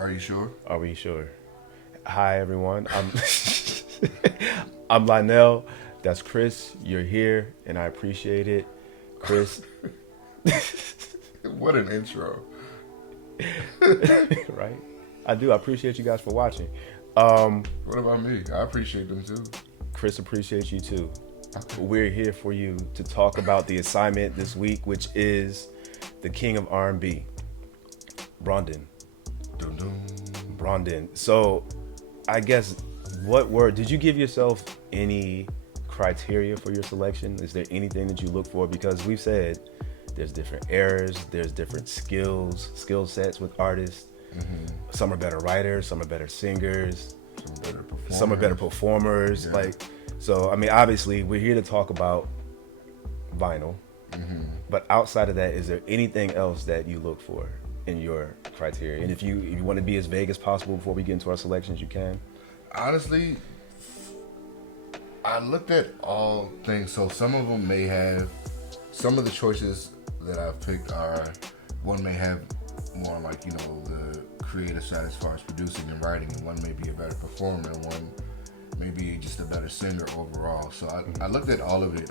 Are you sure? Are we sure? Hi everyone. I'm Lionel. That's Kris. You're here, and I appreciate it. Kris, What an intro. right? I do. I appreciate you guys for watching. What about me? I appreciate them too. Kris appreciates you too. We're here for you to talk about the assignment this week, which is the king of R&B, Brandon. Dum dum. Brandon. So, I guess, did you give yourself any criteria for your selection? Is there anything that you look for? Because we've said there's different eras, there's different skill sets with artists. Mm-hmm. Some are better writers, some are better singers, some are better performers. Yeah. Like, so I mean, obviously, we're here to talk about vinyl. Mm-hmm. But outside of that, is there anything else that you look for in your criteria? And if you want to be as vague as possible before we get into our selections, you can. Honestly, I looked at all things. So some of them may have, some of the choices that I've picked are, one may have more like, the creative side as far as producing and writing, and one may be a better performer, and one may be just a better singer overall. So I looked at all of it,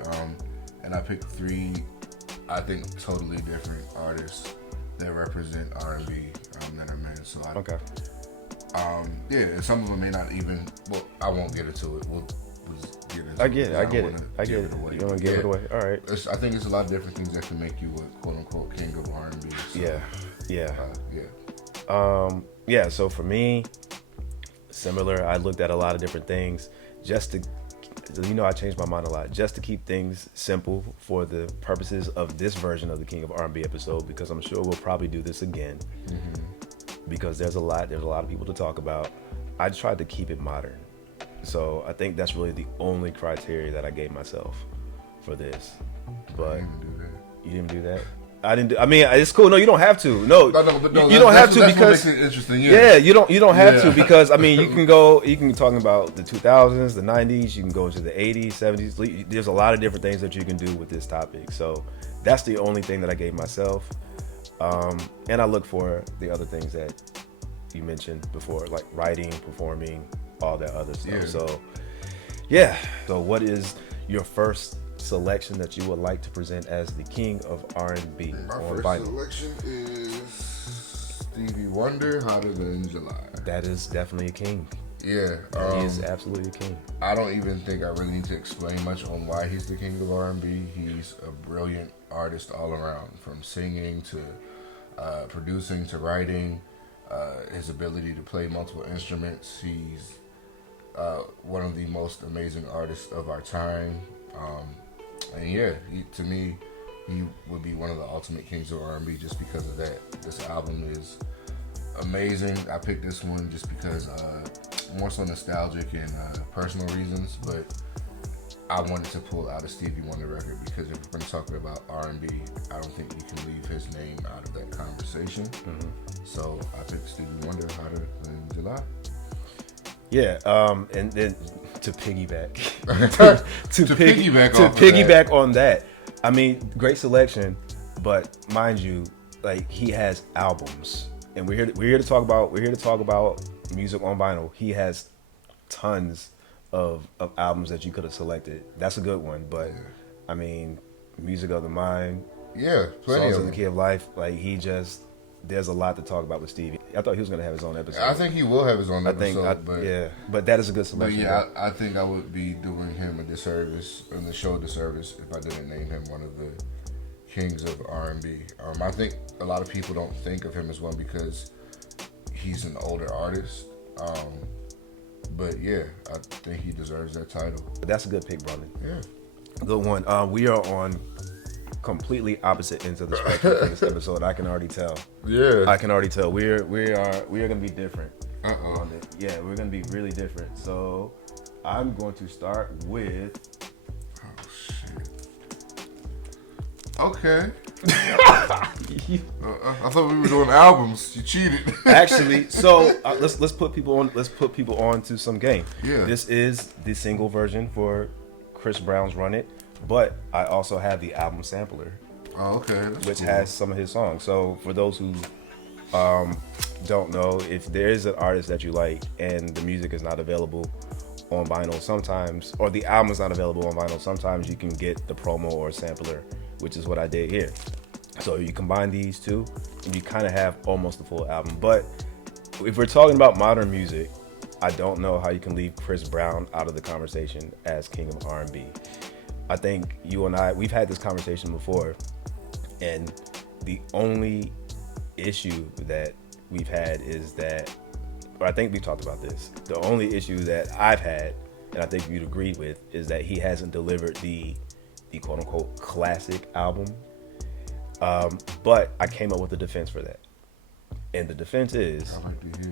and I picked three, I think, totally different artists that represent R&B that are men. So Okay. And some of them may not even. Well, I won't get into it. We'll just get into it. I get it. You don't want to give it away. All right. I think it's a lot of different things that can make you a quote unquote king of R&B. So, yeah. So for me, similar. I looked at a lot of different things just to. I changed my mind a lot just to keep things simple for the purposes of this version of the King of R&B episode, because I'm sure we'll probably do this again. Mm-hmm. Because there's a lot of people to talk about. I tried to keep it modern. So I think that's really the only criteria that I gave myself for this. But you didn't do that? I didn't do. I mean, it's cool. No, you don't have to. No, you don't have to, because what makes it interesting. Yeah, you don't have to, because I mean, you can be talking about the 2000s, the 90s, you can go into the 80s, 70s. There's a lot of different things that you can do with this topic. So that's the only thing that I gave myself. And I look for the other things that you mentioned before, like writing, performing, all that other stuff. Yeah. So what is your first selection that you would like to present as the king of R&B My on first vinyl? selection is Stevie Wonder, Hotter Than July. That is definitely a king. Yeah. He is absolutely a king. I don't even think I really need to explain much on why he's the king of R&B. He's a brilliant artist all around, from singing to producing to writing. His ability to play multiple instruments. He's one of the most amazing artists of our time. And yeah, to me, he would be one of the ultimate kings of R&B just because of that. This album is amazing. I picked this one just because more so nostalgic and personal reasons, but I wanted to pull out a Stevie Wonder record because if we're going to talk about R&B, I don't think you can leave his name out of that conversation. Mm-hmm. So I picked Stevie Wonder, Hotter Than July. Yeah, and then to piggyback, to piggyback on that. I mean, great selection, but mind you, like, he has albums, and we're here to talk about music on vinyl. He has tons of albums that you could have selected. That's a good one, but I mean, Music of the Mind, plenty Songs of of the Key of Life. Like, there's a lot to talk about with Stevie. I thought he was going to have his own episode. I think he will have his own episode. But that is a good selection. But yeah, I think I would be doing him a disservice, and the show a disservice, if I didn't name him one of the kings of R&B. I think a lot of people don't think of him as one because he's an older artist. But yeah, I think he deserves that title. That's a good pick, Brandon. Yeah. Good one. We are on completely opposite ends of the spectrum for this episode. I can already tell. Yeah. I can already tell. We are going to be different. On it. Yeah, we're going to be really different. So I'm going to start with. Oh shit. Okay. I thought we were doing albums. You cheated. Actually, so let's put people on. Let's put people on to some game. Yeah. This is the single version for Chris Brown's "Run It," but I also have the album sampler. Oh, okay. Which has some of his songs. So for those who don't know, if there is an artist that you like and the music is not available on vinyl sometimes, or the album is not available on vinyl, sometimes you can get the promo or sampler, which is what I did here. So you combine these two and you kind of have almost the full album. But if we're talking about modern music, I don't know how you can leave Chris Brown out of the conversation as king of R&B. I think you and I, we've had this conversation before, and the only issue that we've had is that, or I think we talked about this, the only issue that I've had, and I think you'd agree with, is that he hasn't delivered the quote unquote classic album. But I came up with a defense for that. And the defense is, I like to hear.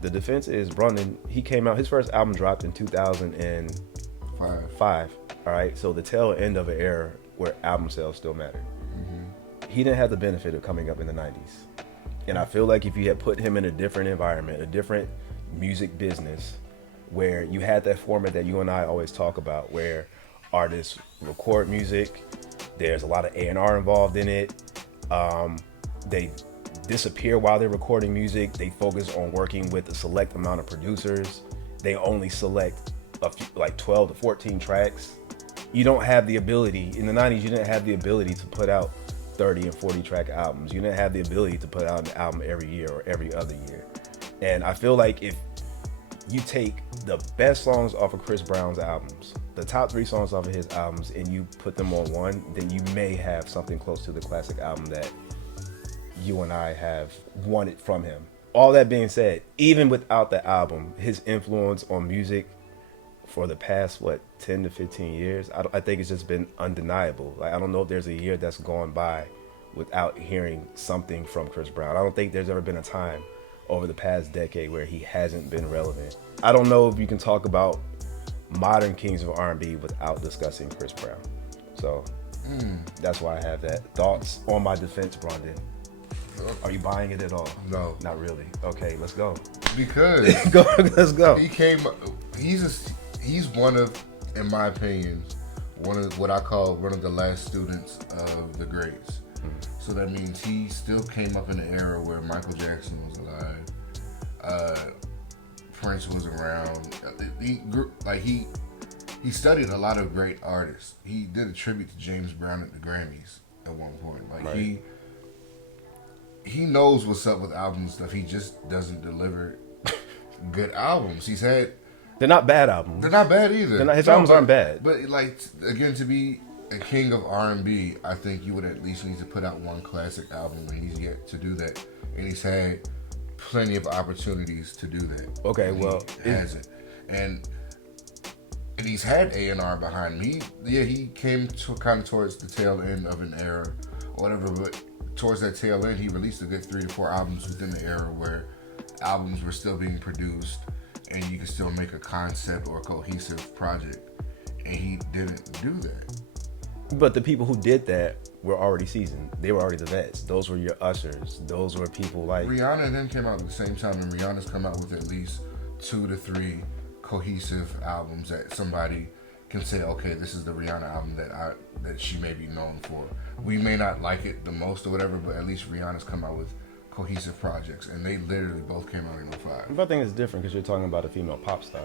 The defense is Brandon, he came out, his first album dropped in 2005. All right, so the tail end of an era where album sales still matter. Mm-hmm. He didn't have the benefit of coming up in the 90s. And I feel like if you had put him in a different environment, a different music business, where you had that format that you and I always talk about, where artists record music, there's a lot of A&R involved in it, they disappear while they're recording music, they focus on working with a select amount of producers, they only select a few, like 12 to 14 tracks. You don't have the ability, in the 90s, you didn't have the ability to put out 30 and 40 track albums. You didn't have the ability to put out an album every year or every other year. And I feel like if you take the best songs off of Chris Brown's albums, the top 3 songs off of his albums, and you put them on one, then you may have something close to the classic album that you and I have wanted from him. All that being said, even without the album, his influence on music for the past, 10 to 15 years, I think it's just been undeniable. Like, I don't know if there's a year that's gone by without hearing something from Chris Brown. I don't think there's ever been a time over the past decade where he hasn't been relevant. I don't know if you can talk about modern kings of R&B without discussing Chris Brown. So that's why I have that. Thoughts on my defense, Brandon? Are you buying it at all? No. Not really. Okay, let's go. Because let's go. He's one of, in my opinion, one of what I call one of the last students of the greats. So that means he still came up in an era where Michael Jackson was alive, Prince was around. He studied a lot of great artists. He did a tribute to James Brown at the Grammys at one point. Right. He knows what's up with album stuff. He just doesn't deliver good albums. They're not bad albums. They're not bad either. His albums aren't bad. But again, to be a king of R&B, I think you would at least need to put out one classic album, and he's yet to do that. And he's had plenty of opportunities to do that. Okay, well, he hasn't. And he's had A&R behind him. He came to kind of towards the tail end of an era or whatever, but towards that tail end, he released a good 3 to 4 albums within the era where albums were still being produced and you could still make a concept or a cohesive project. And he didn't do that. But the people who did that were already seasoned. They were already the vets. Those were your Ushers. Those were people like Rihanna and them came out at the same time, and Rihanna's come out with at least 2 to 3 cohesive albums that somebody can say, okay, this is the Rihanna album that she may be known for. We may not like it the most or whatever, but at least Rihanna's come out with cohesive projects, and they literally both came out in 05. But I think it's different because you're talking about a female pop star.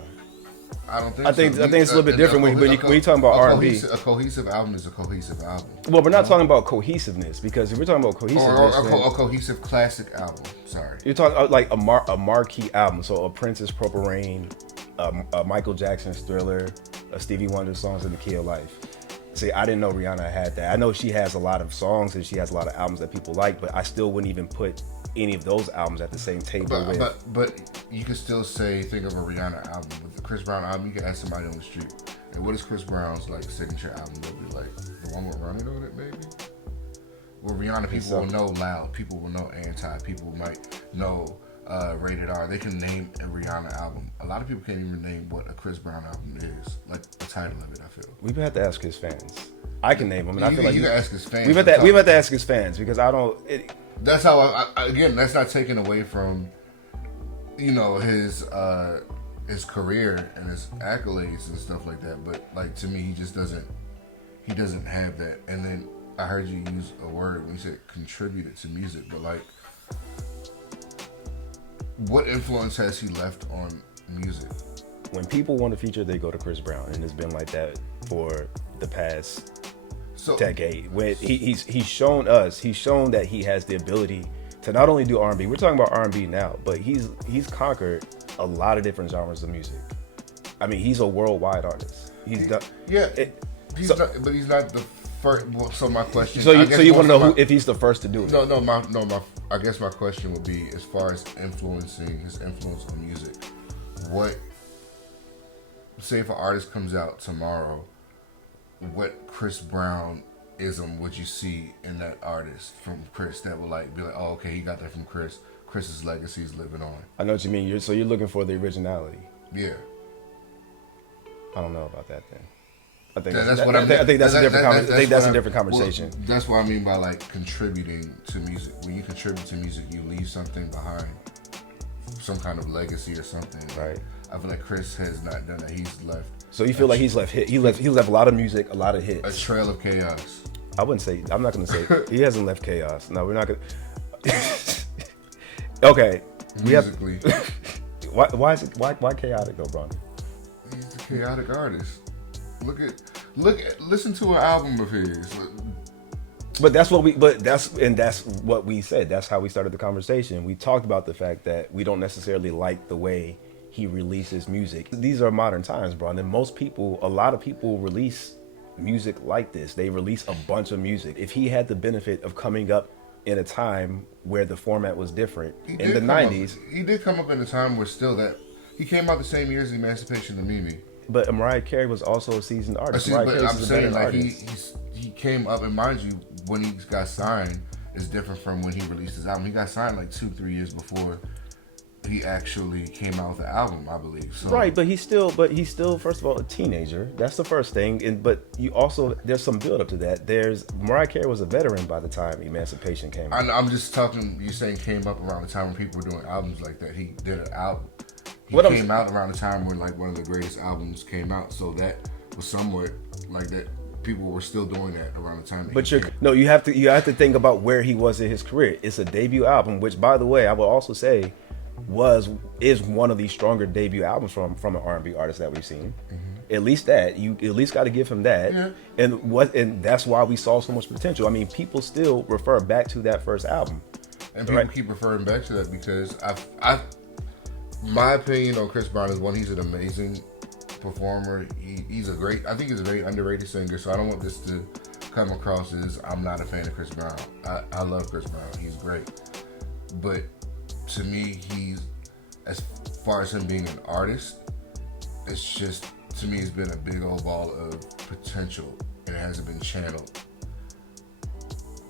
I don't think. I think it's a little bit different when you're talking about R&B. A cohesive album is a cohesive album. Well, we're not talking about cohesiveness, because if we're talking about cohesiveness, or a cohesive classic album. Sorry, you're talking like a marquee album. So a Prince's Purple Rain, a Michael Jackson's Thriller, a Stevie Wonder Songs in the Key of Life. See, I didn't know Rihanna had that. I know she has a lot of songs and she has a lot of albums that people like, but I still wouldn't even put any of those albums at the same table. But you could still think of a Rihanna album. With the Chris Brown album, you can ask somebody on the street, hey, what is Chris Brown's signature album? They'll be like, the one with Run It on it, maybe? Well, Rihanna, people will know Loud, people will know Anti, people might know Rated R. They can name a Rihanna album. A lot of people can't even name what a Chris Brown album is, like the title of it, I feel. We've had to ask his fans. I can name them, and I feel like you can ask his fans. We've had to ask his fans, because I don't. That's how. Again, that's not taken away from, his career and his accolades and stuff like that. But to me, he just doesn't. He doesn't have that. And then I heard you use a word when you said contributed to music, but what influence has he left on music? When people want a feature, they go to Chris Brown, and it's been like that for the past decade. When he's shown that he has the ability to not only do R&B. We're talking about R&B now, but he's conquered a lot of different genres of music. I mean, he's a worldwide artist. He's done. Yeah, but he's not the first. Well, so my question. So you want to know if he's the first to do it? No. I guess my question would be, as far as influencing his influence on music, what? Say if an artist comes out tomorrow, what Chris Brown-ism would you see in that artist from Chris that would be like, oh, okay, he got that from Chris. Chris's legacy is living on. I know what you mean. So you're looking for the originality. Yeah. I don't know about that then. I think that's a different conversation. Well, that's what I mean by contributing to music. When you contribute to music, you leave something behind, some kind of legacy or something. Right. I feel like Chris has not done that. He's left. So you feel like he's left he left a lot of music, a lot of hits. A trail of chaos. I'm not gonna say he hasn't left chaos. No, we're not gonna. Okay. Musically. Why chaotic though, Bron? He's a chaotic artist. Listen to an album of his. That's what we said. That's how we started the conversation. We talked about the fact that we don't necessarily like the way he releases music. These are modern times, bro. And a lot of people release music like this. They release a bunch of music. If he had the benefit of coming up in a time where the format was different in the 90s. He did come up in a time where he came out the same year as Emancipation of Mimi. But Mariah Carey was also a seasoned artist. But I'm saying he came up, and mind you, when he got signed is different from when he released his album. He got signed 2-3 years before he actually came out with the album, I believe. So. Right, but he's still first of all a teenager. That's the first thing, but you also there's some build up to that. Mariah Carey was a veteran by the time Emancipation came out. I'm just talking. You saying came up around the time when people were doing albums like that. He did an album. He came out around the time when one of the greatest albums came out. So that was somewhat like that. People were still doing that around the time. But you have to think about where he was in his career. It's a debut album, which, by the way, I will also say is one of the stronger debut albums from an R&B artist that we've seen. Mm-hmm. At least that you got to give him that. Yeah. And that's why we saw so much potential. I mean, people still refer back to that first album, and people keep referring back to that because my opinion on Chris Brown is he's an amazing performer. He's I think he's a very underrated singer. So I don't want this to come across as I'm not a fan of Chris Brown. I love Chris Brown. He's great, but to me, as far as him being an artist, it's just, to me, it's been a big old ball of potential, and it hasn't been channeled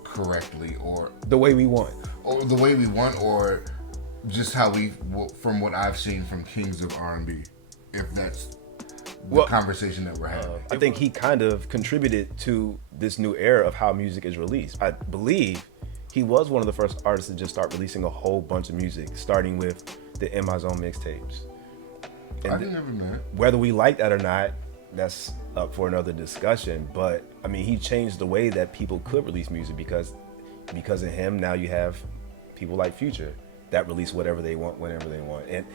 correctly or the way we want, or just how from what I've seen from Kings of R&B, if that's the conversation that we're having. I think he kind of contributed to this new era of how music is released. I believe he was one of the first artists to just start releasing a whole bunch of music, starting with the In My Zone mixtapes. I didn't ever know. Whether we like that or not, that's up for another discussion. But I mean, he changed the way that people could release music because of him. Now you have people like Future that release whatever they want, whenever they want. And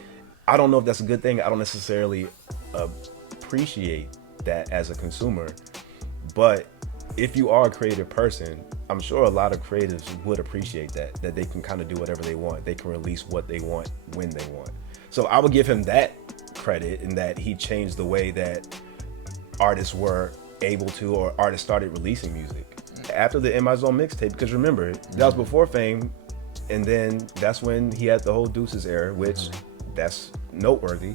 I don't know if that's a good thing. I don't necessarily appreciate that as a consumer. But if you are a creative person, I'm sure a lot of creatives would appreciate that they can kind of do whatever they want. They can release what they want when they want. So I would give him that credit in that he changed the way that artists were able to, or artists started releasing music. After the In My Zone mixtape, because remember, that was before Fame, and then that's when he had the whole Deuces era, which that's noteworthy.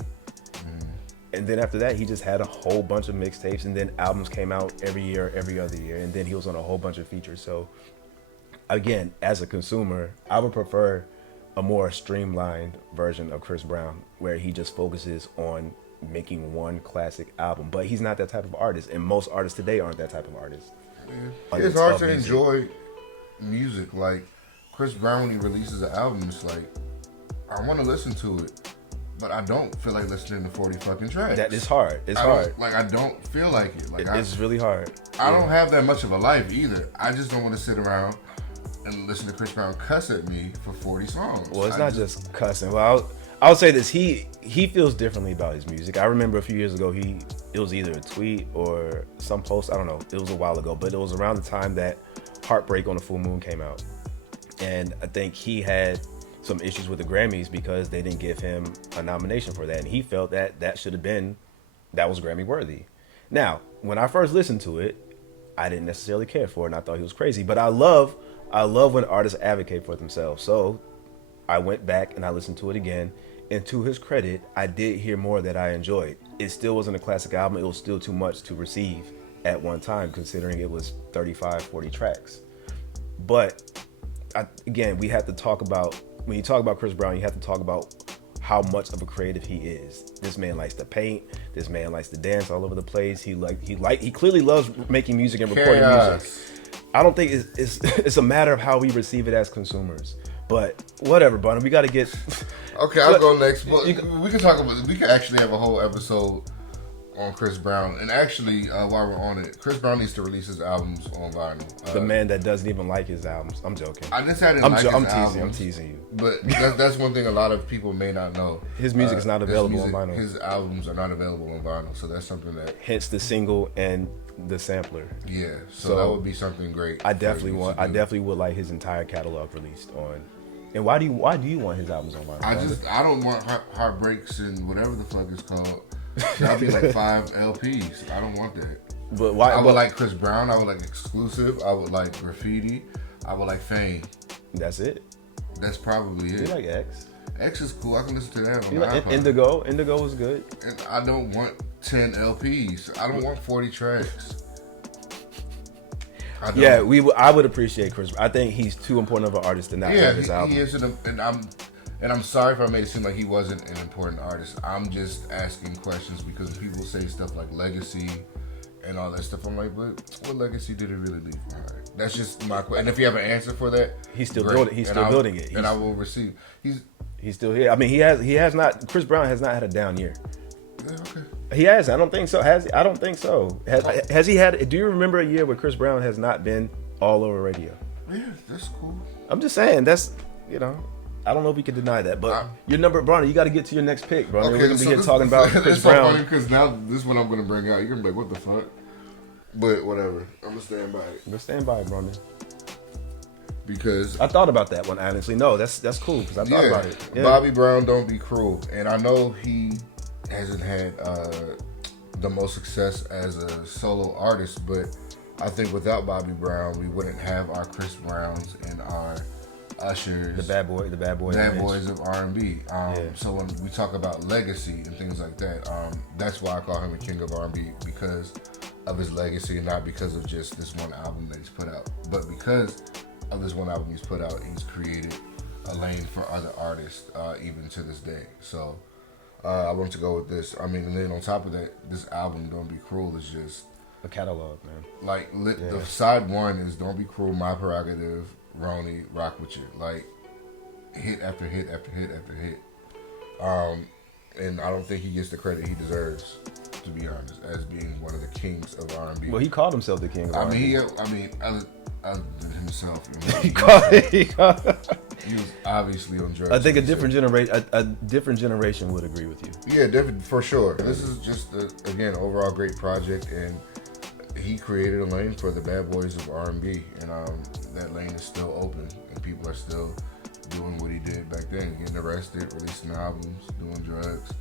And then after that, he just had a whole bunch of mixtapes, and then albums came out every year, every other year, and then he was on a whole bunch of features. So again, as a consumer, I would prefer a more streamlined version of Chris Brown, where he just focuses on making one classic album. But he's not that type of artist, and most artists today aren't that type of artist. Yeah. It's hard to enjoy music. Like Chris Brown, when he releases an album, it's like, I want to listen to it, but I don't feel like listening to 40 fucking tracks. That is hard. It's hard. I don't feel like it. It's really hard. I don't have that much of a life either. I just don't want to sit around and listen to Chris Brown cuss at me for 40 songs. Well, it's not just cussing. Well, I'll say this: he feels differently about his music. I remember a few years ago, it was either a tweet or some post. I don't know. It was a while ago, but it was around the time that Heartbreak on the Full Moon came out, and I think he had some issues with the Grammys because they didn't give him a nomination for that, and he felt that was Grammy worthy. Now, when I first listened to it, I didn't necessarily care for it, and I thought he was crazy. But I love when artists advocate for themselves. So I went back and I listened to it again, and to his credit, I did hear more that I enjoyed. It still wasn't a classic album. It was still too much to receive at one time, considering it was 35, 40 tracks. But again, we have to talk about, when you talk about Chris Brown, you have to talk about how much of a creative he is. This man likes to paint. This man likes to dance all over the place. He clearly loves making music and recording music. I don't think it's a matter of how we receive it as consumers. But whatever, Bonnie. We got to get. Okay, I'll go next. But we can talk about. We can actually have a whole episode on Chris Brown. And actually, while we're on it, Chris Brown needs to release his albums on vinyl. The man that doesn't even like his albums. I'm joking. I just didn't like his albums. I'm teasing you. But that's one thing a lot of people may not know. His music is not available on vinyl. His albums are not available on vinyl, so that's something that. Hence the single and the sampler. Yeah, so that would be something great. I definitely would like his entire catalog released on. And why do you want his albums on vinyl? I don't want Heartbreaks and whatever the fuck it's called. That'd be like 5 LPs. I don't want that. But why? I would like Chris Brown. I would like Exclusive. I would like Graffiti. I would like Fame. That's it. That's probably it. You like X? X is cool. I can listen to that on you the like iPod. Indigo? Indigo was good. And I don't want 10 LPs. I don't want 40 tracks. Yeah, I would appreciate Chris. I think he's too important of an artist to not have his album. He is, and I'm sorry if I made it seem like he wasn't an important artist. I'm just asking questions because people say stuff like legacy and all that stuff. I'm like, but what legacy did it really leave behind? That's just my question. And if you have an answer for that, he's still building. He's still building it, and I will receive. He's still here. I mean, he has not. Chris Brown has not had a down year. Yeah, okay. He has. I don't think so. I don't think so. Has he had? Do you remember a year where Chris Brown has not been all over radio? Yeah, that's cool. I'm just saying. That's I don't know if we can deny that, but your number, Bronny, you got to get to your next pick, bro. Okay, we're gonna be here talking about Chris Brown. Funny because now this is what I'm gonna bring out. You're gonna be like, what the fuck? But whatever. I'm gonna stand by it. Go stand by it, Bronny. Because I thought about that one, honestly. No, that's cool because I thought about it. Yeah. Bobby Brown, Don't Be Cruel, and I know he hasn't had the most success as a solo artist, but I think without Bobby Brown, we wouldn't have our Chris Browns and our Ushers, the bad boys of R&B. So when we talk about legacy and things like that, that's why I call him the king of R&B, because of his legacy, and not because of just this one album that he's put out, but because of this one album he's put out, he's created a lane for other artists, even to this day. So I want to go with this. I mean, and then on top of that, this album, Don't Be Cruel, is just a catalog, man. Like the side one is Don't Be Cruel, My Prerogative, Roni, Rock With You, like hit after hit after hit after hit. And I don't think he gets the credit he deserves, to be honest, as being one of the kings of R&B. Well, he called himself the king of R&B. Other than himself, he was obviously on drugs. I think a different generation would agree with you. Yeah, definitely, for sure. This is just again overall great project, and he created a lane for the bad boys of R&B, and that lane is still open, and people are still doing what he did back then, getting arrested, releasing albums, doing drugs,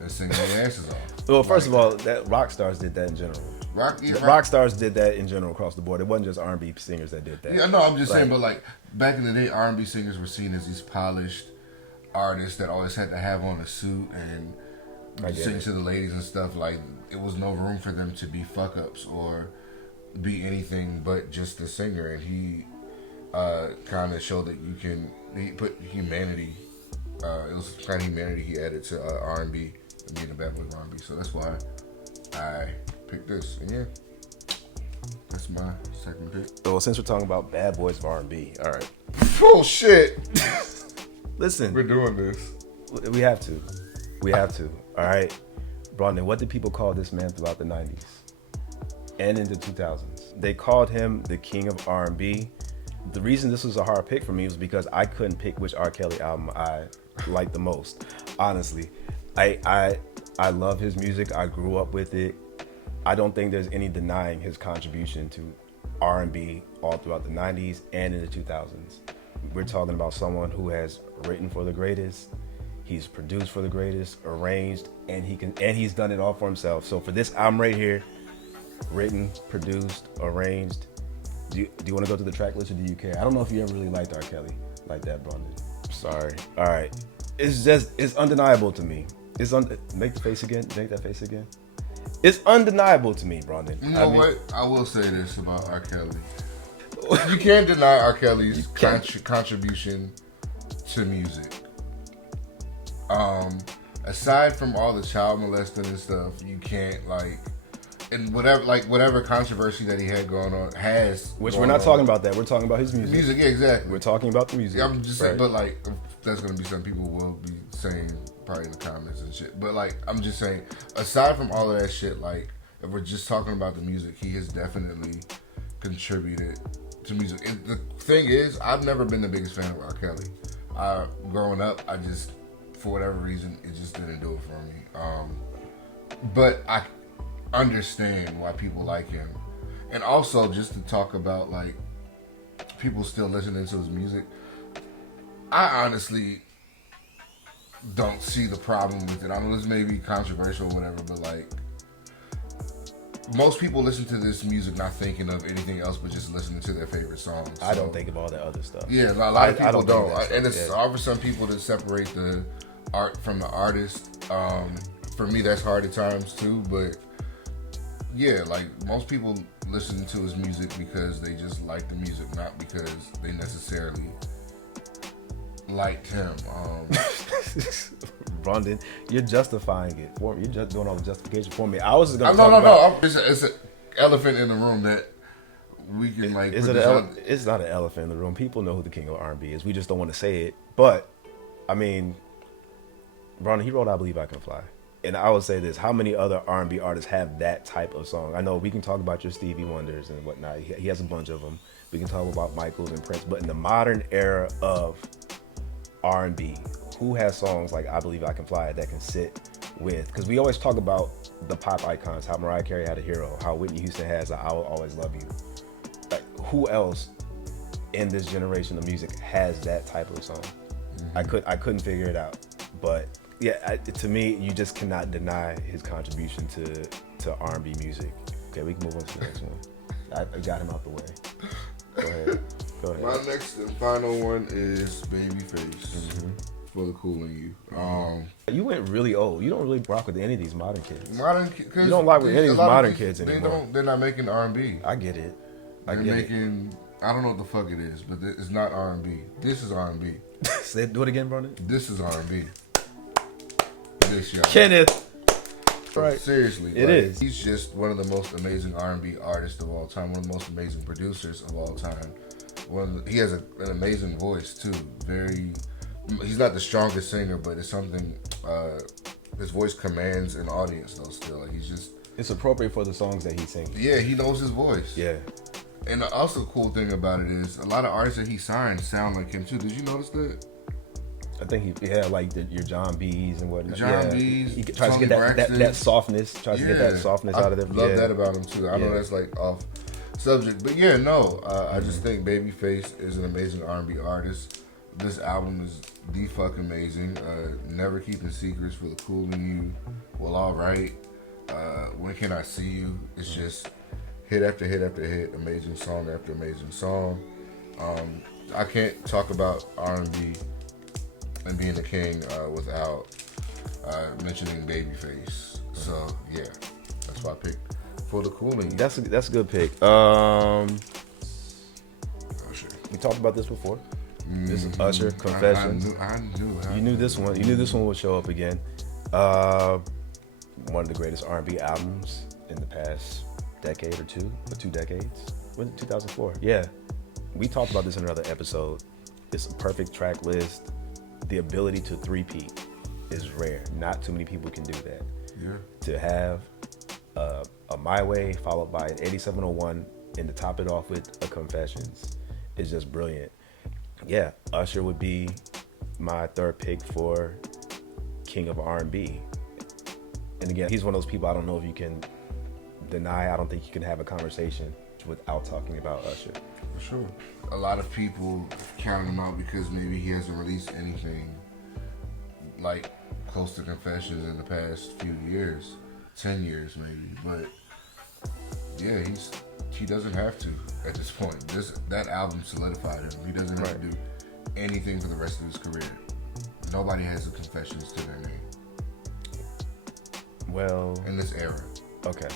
and singing their asses off. Well, first of all, that rock stars did that in general. Rock stars did that in general across the board. It wasn't just R&B singers that did that. Yeah, no, I'm just saying, but like back in the day, R&B singers were seen as these polished artists that always had to have on a suit and sing to the ladies and stuff. Like, it was no room for them to be fuck ups or be anything but just a singer. And he kind of showed that you can. He put humanity. It was kind of humanity he added to R&B and being a bad boy of R&B. So that's why I picked this. And yeah, that's my second pick. Well, since we're talking about bad boys of R&B, all right. Oh shit! Listen, we're doing this. We have to. We have to. All right, Brandon. What did people call this man throughout the '90s and into 2000s? They called him the king of R&B the reason this was a hard pick for me was because I couldn't pick which R. Kelly album I liked the most. Honestly, I love his music. I grew up with it. I don't think there's any denying his contribution to R&B all throughout the 90s and in the 2000s. We're talking about someone who has written for the greatest, he's produced for the greatest, arranged, and he's done it all for himself. So for this album right here, written, produced, arranged, do you want to go to the track list or do you care? I don't know if you ever really liked R. Kelly like that, Brandon. Sorry. All right. It's undeniable to me. Make the face again. Make that face again. It's undeniable to me, Brandon. You know what? I will say this about R. Kelly. You can't deny R. Kelly's contribution to music. Aside from all the child molesting and stuff, you can't and whatever controversy that he had going on Which we're not talking about that. We're talking about his music. Music, yeah, exactly. We're talking about the music. Yeah, I'm just saying, but that's gonna be something people will be saying probably in the comments and shit. But I'm just saying, aside from all of that shit, if we're just talking about the music, he has definitely contributed to music. And the thing is, I've never been the biggest fan of R. Kelly. Growing up, I just, for whatever reason, it just didn't do it for me. But I understand why people like him. And also, just to talk about, people still listening to his music, I honestly don't see the problem with it. I know this may be controversial or whatever, but most people listen to this music not thinking of anything else but just listening to their favorite songs. So, I don't think of all that other stuff. Yeah, a lot of people don't. And it's hard for some people to separate the art from the artist. For me, that's hard at times too, but yeah, most people listen to his music because they just like the music, not because they necessarily liked him. Brandon, you're justifying it for me. You're just doing all the justification for me. I was just gonna No. It's an elephant in the room that we can It's not an elephant in the room. People know who the king of R&B is. We just don't want to say it. But I mean, Brandon, he wrote "I Believe I Can Fly," and I would say this: how many other R&B artists have that type of song? I know we can talk about your Stevie Wonders and whatnot. He has a bunch of them. We can talk about Michaels and Prince. But in the modern era of R&B, who has songs like "I Believe I Can Fly" that can sit with? Because we always talk about the pop icons, how Mariah Carey had a hero, how Whitney Houston has "I Will Always Love You." Who else in this generation of music has that type of song? Mm-hmm. I couldn't figure it out. But yeah, to me, you just cannot deny his contribution to R&B music. Okay, we can move on to the next one. I got him out the way. Go ahead. My next and final one is Babyface. For the Cool in You. You went really old. You don't really rock with any of these modern kids. You don't like with any of these modern kids anymore. They're not making R&B. I get it. They're making, I don't know what the fuck it is, but it's not R&B. This is R&B. Do it again, Brandon. This is R&B. This, y'all. Kenneth. Right. Seriously. It is. He's just one of the most amazing R&B artists of all time. One of the most amazing producers of all time. He has an amazing voice, too. He's not the strongest singer, but it's something, his voice commands an audience, though, still. It's appropriate for the songs that he sings. Yeah, he knows his voice. Yeah. And also the cool thing about it is a lot of artists that he signed sound like him too. Did you notice that? I think your John B's and whatnot. John B's. He tries to get that softness. Tries to get that softness out of them. I love that about him too. I know that's off subject, but yeah, no. I just think Babyface is an amazing R&B artist. This album is the fuck amazing. Never Keeping Secrets, For the Cool in You, Well Alright. When Can I See You? It's just hit after hit after hit, amazing song after amazing song. I can't talk about R&B and being the king without mentioning Babyface. So yeah, that's why I picked For the Cool in You. That's a good pick. Usher. We talked about this before. This is Usher, Confessions. I knew it. You knew this one. You knew this one would show up again. One of the greatest R&B albums in the past decade or 2 decades. Was it 2004? Yeah. We talked about this in another episode. It's a perfect track list. The ability to three-peat is rare. Not too many people can do that. Yeah. To have a My Way followed by an 8701 and to top it off with a Confessions is just brilliant. Yeah, Usher would be my third pick for King of R&B. And again, he's one of those people I don't know if you can deny. I don't think you can have a conversation without talking about Usher. For sure. A lot of people count him out because maybe he hasn't released anything like close to Confessions in the past few years, 10 years maybe. But yeah, he doesn't have to at this point. That album solidified him. He doesn't have to do anything for the rest of his career. Nobody has the Confessions to their name. Well, in this era. Okay.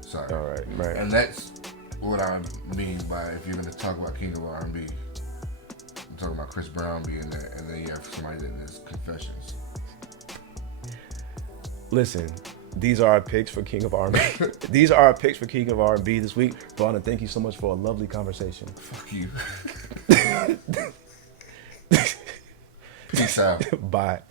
Sorry. All right. Right. And that's what I mean by, if you're going to talk about King of R&B, I'm talking about Chris Brown being there, and then you have somebody that has Confessions. Listen, these are our picks for King of R&B. These are our picks for King of R&B this week. Vaughn, thank you so much for a lovely conversation. Fuck you. Peace out. Bye.